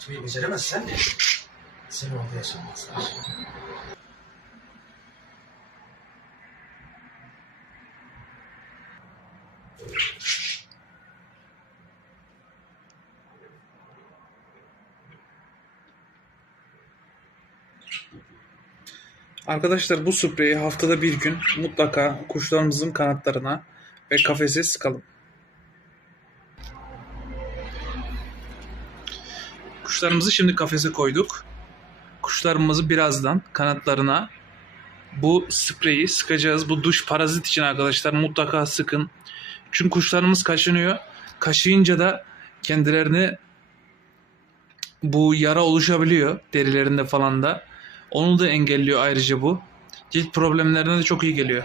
Tutmayı beceremezsen de seni orada yaşamazlar. Arkadaşlar bu spreyi haftada bir gün mutlaka kuşlarımızın kanatlarına ve kafese sıkalım. Kuşlarımızı şimdi kafese koyduk. Kuşlarımızı birazdan kanatlarına bu spreyi sıkacağız. Bu duş parazit için arkadaşlar mutlaka sıkın. Çünkü kuşlarımız kaşınıyor. Kaşıyınca da kendilerine bu yara oluşabiliyor derilerinde falan da. Onu da engelliyor ayrıca bu. Cilt problemlerine de çok iyi geliyor.